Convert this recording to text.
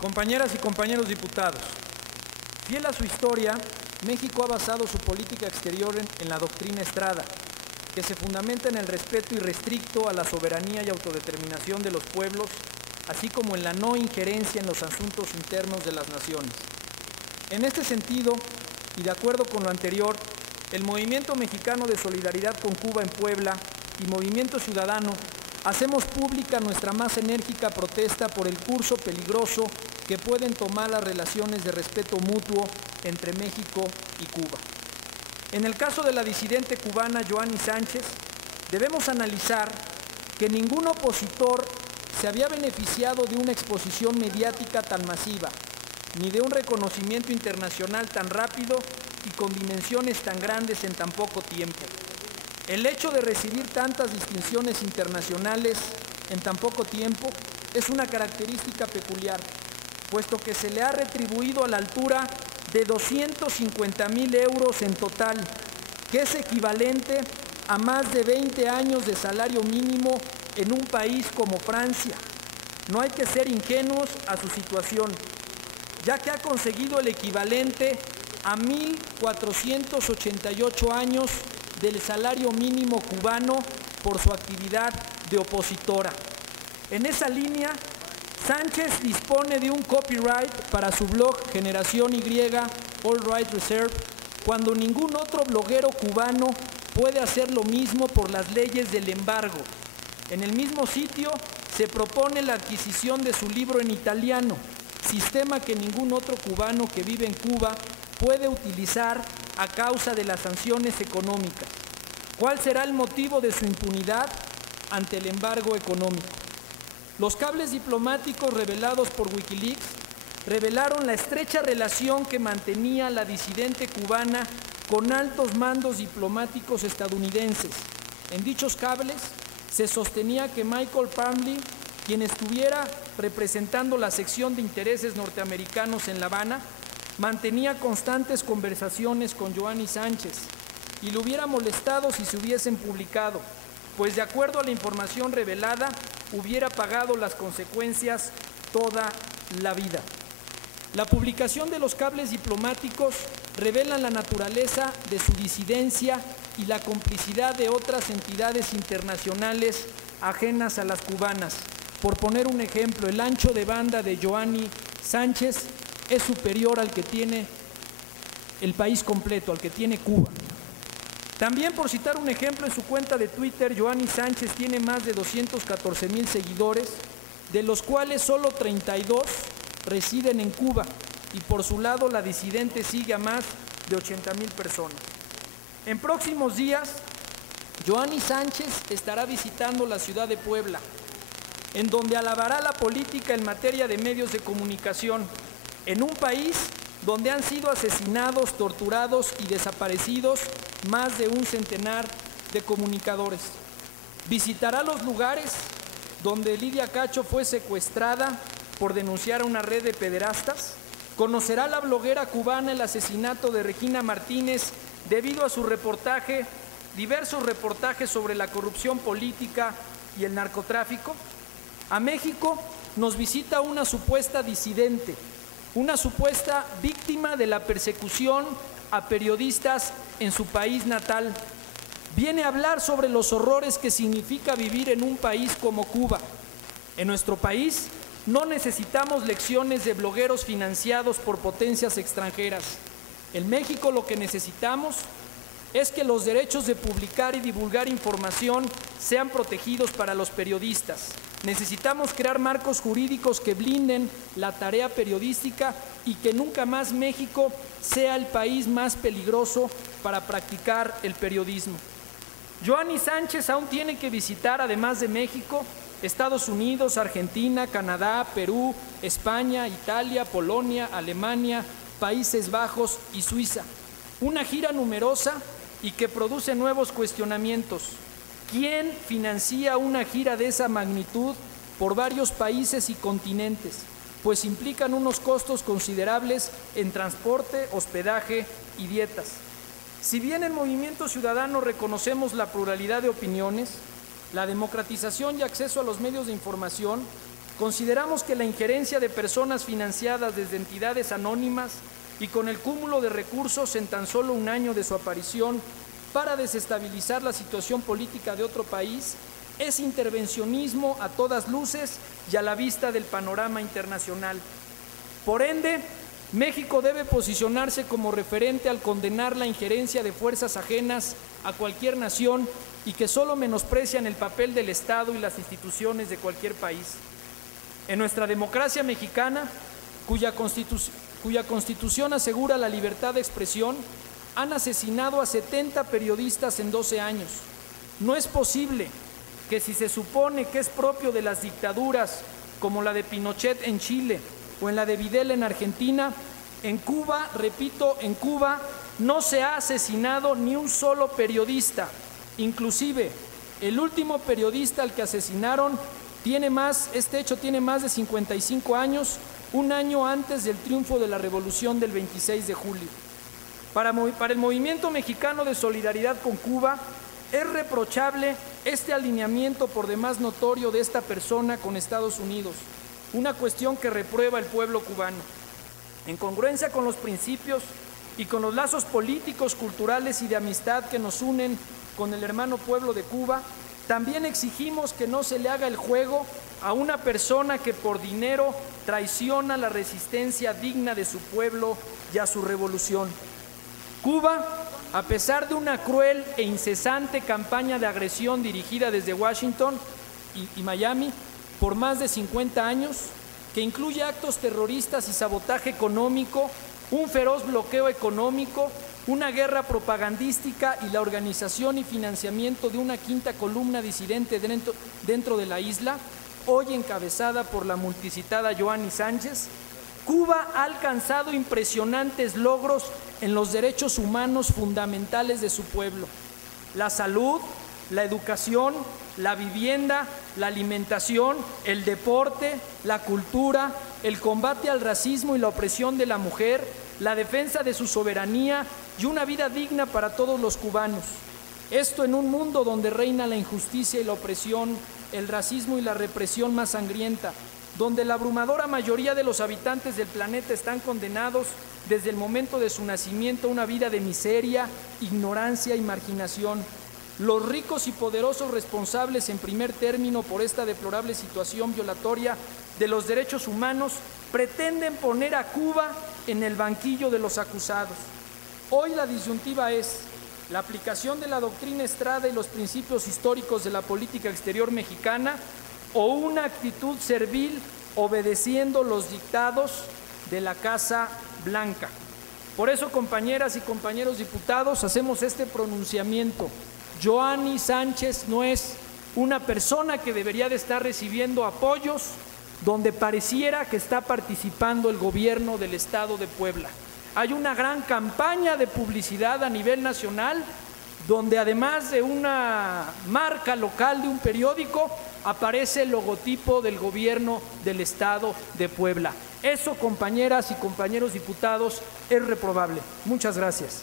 Compañeras y compañeros diputados, fiel a su historia, México ha basado su política exterior en la doctrina Estrada, que se fundamenta en el respeto irrestricto a la soberanía y autodeterminación de los pueblos, así como en la no injerencia en los asuntos internos de las naciones. En este sentido, y de acuerdo con lo anterior, el Movimiento Mexicano de Solidaridad con Cuba en Puebla y Movimiento Ciudadano hacemos pública nuestra más enérgica protesta por el curso peligroso que pueden tomar las relaciones de respeto mutuo entre México y Cuba. En el caso de la disidente cubana Joanny Sánchez, debemos analizar que ningún opositor se había beneficiado de una exposición mediática tan masiva, ni de un reconocimiento internacional tan rápido y con dimensiones tan grandes en tan poco tiempo. El hecho de recibir tantas distinciones internacionales en tan poco tiempo es una característica peculiar, puesto que se le ha retribuido a la altura de 250,000 euros en total, que es equivalente a más de 20 años de salario mínimo en un país como Francia. No hay que ser ingenuos a su situación, ya que ha conseguido el equivalente a 1,488 años del salario mínimo cubano por su actividad de opositora. En esa línea, Sánchez dispone de un copyright para su blog Generación Y, All Rights Reserved, cuando ningún otro bloguero cubano puede hacer lo mismo por las leyes del embargo. En el mismo sitio se propone la adquisición de su libro en italiano, sistema que ningún otro cubano que vive en Cuba puede utilizar a causa de las sanciones económicas. ¿Cuál será el motivo de su impunidad ante el embargo económico? Los cables diplomáticos revelados por Wikileaks revelaron la estrecha relación que mantenía la disidente cubana con altos mandos diplomáticos estadounidenses. En dichos cables se sostenía que Michael Parmley, quien estuviera representando la sección de intereses norteamericanos en La Habana, mantenía constantes conversaciones con Joanny Sánchez y le hubiera molestado si se hubiesen publicado, pues de acuerdo a la información revelada, hubiera pagado las consecuencias toda la vida. La publicación de los cables diplomáticos revela la naturaleza de su disidencia y la complicidad de otras entidades internacionales ajenas a las cubanas. Por poner un ejemplo, el ancho de banda de Joanny Sánchez es superior al que tiene el país completo, al que tiene Cuba. También, por citar un ejemplo, en su cuenta de Twitter, Joanny Sánchez tiene más de 214,000 seguidores, de los cuales solo 32 residen en Cuba, y por su lado la disidente sigue a más de 80,000 personas. En próximos días, Joanny Sánchez estará visitando la ciudad de Puebla, en donde alabará la política en materia de medios de comunicación, en un país donde han sido asesinados, torturados y desaparecidos más de un centenar de comunicadores. Visitará los lugares donde Lidia Cacho fue secuestrada por denunciar a una red de pederastas. Conocerá la bloguera cubana el asesinato de Regina Martínez debido a su reportaje, diversos reportajes sobre la corrupción política y el narcotráfico. A México nos visita una supuesta disidente, una supuesta víctima de la persecución a periodistas en su país natal. Viene a hablar sobre los horrores que significa vivir en un país como Cuba. En nuestro país no necesitamos lecciones de blogueros financiados por potencias extranjeras. En México lo que necesitamos es que los derechos de publicar y divulgar información sean protegidos para los periodistas. Necesitamos crear marcos jurídicos que blinden la tarea periodística y que nunca más México sea el país más peligroso para practicar el periodismo. Joanny Sánchez aún tiene que visitar, además de México, Estados Unidos, Argentina, Canadá, Perú, España, Italia, Polonia, Alemania, Países Bajos y Suiza. Una gira numerosa y que produce nuevos cuestionamientos. ¿Quién financia una gira de esa magnitud por varios países y continentes? Pues implican unos costos considerables en transporte, hospedaje y dietas. Si bien en Movimiento Ciudadano reconocemos la pluralidad de opiniones, la democratización y acceso a los medios de información, Consideramos que la injerencia de personas financiadas desde entidades anónimas y con el cúmulo de recursos en tan solo un año de su aparición para desestabilizar la situación política de otro país es intervencionismo a todas luces y a la vista del panorama internacional. Por ende, México debe posicionarse como referente al condenar la injerencia de fuerzas ajenas a cualquier nación y que solo menosprecian el papel del Estado y las instituciones de cualquier país. En nuestra democracia mexicana, cuya constitución asegura la libertad de expresión, han asesinado a 70 periodistas en 12 años. No es posible que, si se supone que es propio de las dictaduras como la de Pinochet en Chile o en la de Videla en Argentina, en Cuba, repito, en Cuba no se ha asesinado ni un solo periodista. Inclusive, el último periodista al que asesinaron este hecho tiene más de 55 años, un año antes del triunfo de la revolución del 26 de julio. Para el movimiento mexicano de solidaridad con Cuba, es reprochable este alineamiento por demás notorio de esta persona con Estados Unidos, una cuestión que reprueba el pueblo cubano. En congruencia con los principios y con los lazos políticos, culturales y de amistad que nos unen con el hermano pueblo de Cuba, también exigimos que no se le haga el juego a una persona que por dinero traiciona la resistencia digna de su pueblo y a su revolución. Cuba, a pesar de una cruel e incesante campaña de agresión dirigida desde Washington y Miami por más de 50 años, que incluye actos terroristas y sabotaje económico, un feroz bloqueo económico, una guerra propagandística y la organización y financiamiento de una quinta columna disidente dentro de la isla, hoy encabezada por la multicitada Joanny Sánchez, Cuba ha alcanzado impresionantes logros en los derechos humanos fundamentales de su pueblo: la salud, la educación, la vivienda, la alimentación, el deporte, la cultura, el combate al racismo y la opresión de la mujer, la defensa de su soberanía y una vida digna para todos los cubanos. Esto en un mundo donde reina la injusticia y la opresión, el racismo y la represión más sangrienta, donde la abrumadora mayoría de los habitantes del planeta están condenados desde el momento de su nacimiento a una vida de miseria, ignorancia y marginación. Los ricos y poderosos responsables en primer término por esta deplorable situación violatoria de los derechos humanos pretenden poner a Cuba en el banquillo de los acusados. Hoy la disyuntiva es la aplicación de la doctrina Estrada y los principios históricos de la política exterior mexicana o una actitud servil obedeciendo los dictados de la Casa Blanca. Por eso, compañeras y compañeros diputados, hacemos este pronunciamiento. Joanny Sánchez no es una persona que debería de estar recibiendo apoyos donde pareciera que está participando el gobierno del Estado de Puebla. Hay una gran campaña de publicidad a nivel nacional donde, además de una marca local de un periódico, aparece el logotipo del gobierno del Estado de Puebla. Eso, compañeras y compañeros diputados, es reprobable. Muchas gracias.